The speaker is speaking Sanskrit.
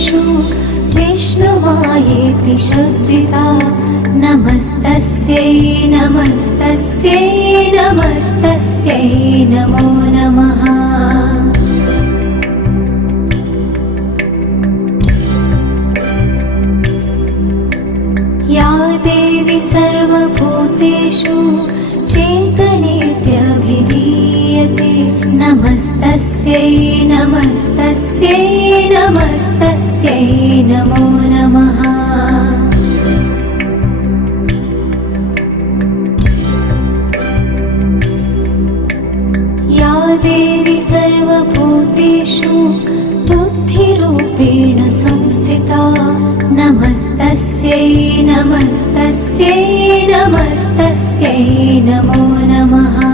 भूतेषु विष्णुमायेति शब्दिता नमस्तस्यै नमस्तस्यै नमस्तस्यै नमो नमः। या देवी सर्वभूतेषु चेतनेत्यभिधीयते नमस्तस्यै नमस्तस्यै नमस्तस्यै नमो नमः। या देवी सर्वभूतेषु बुद्धिरूपेण संस्थिता नमस्तस्यै नमस्तस्यै नमस्तस्यै नमो नमः।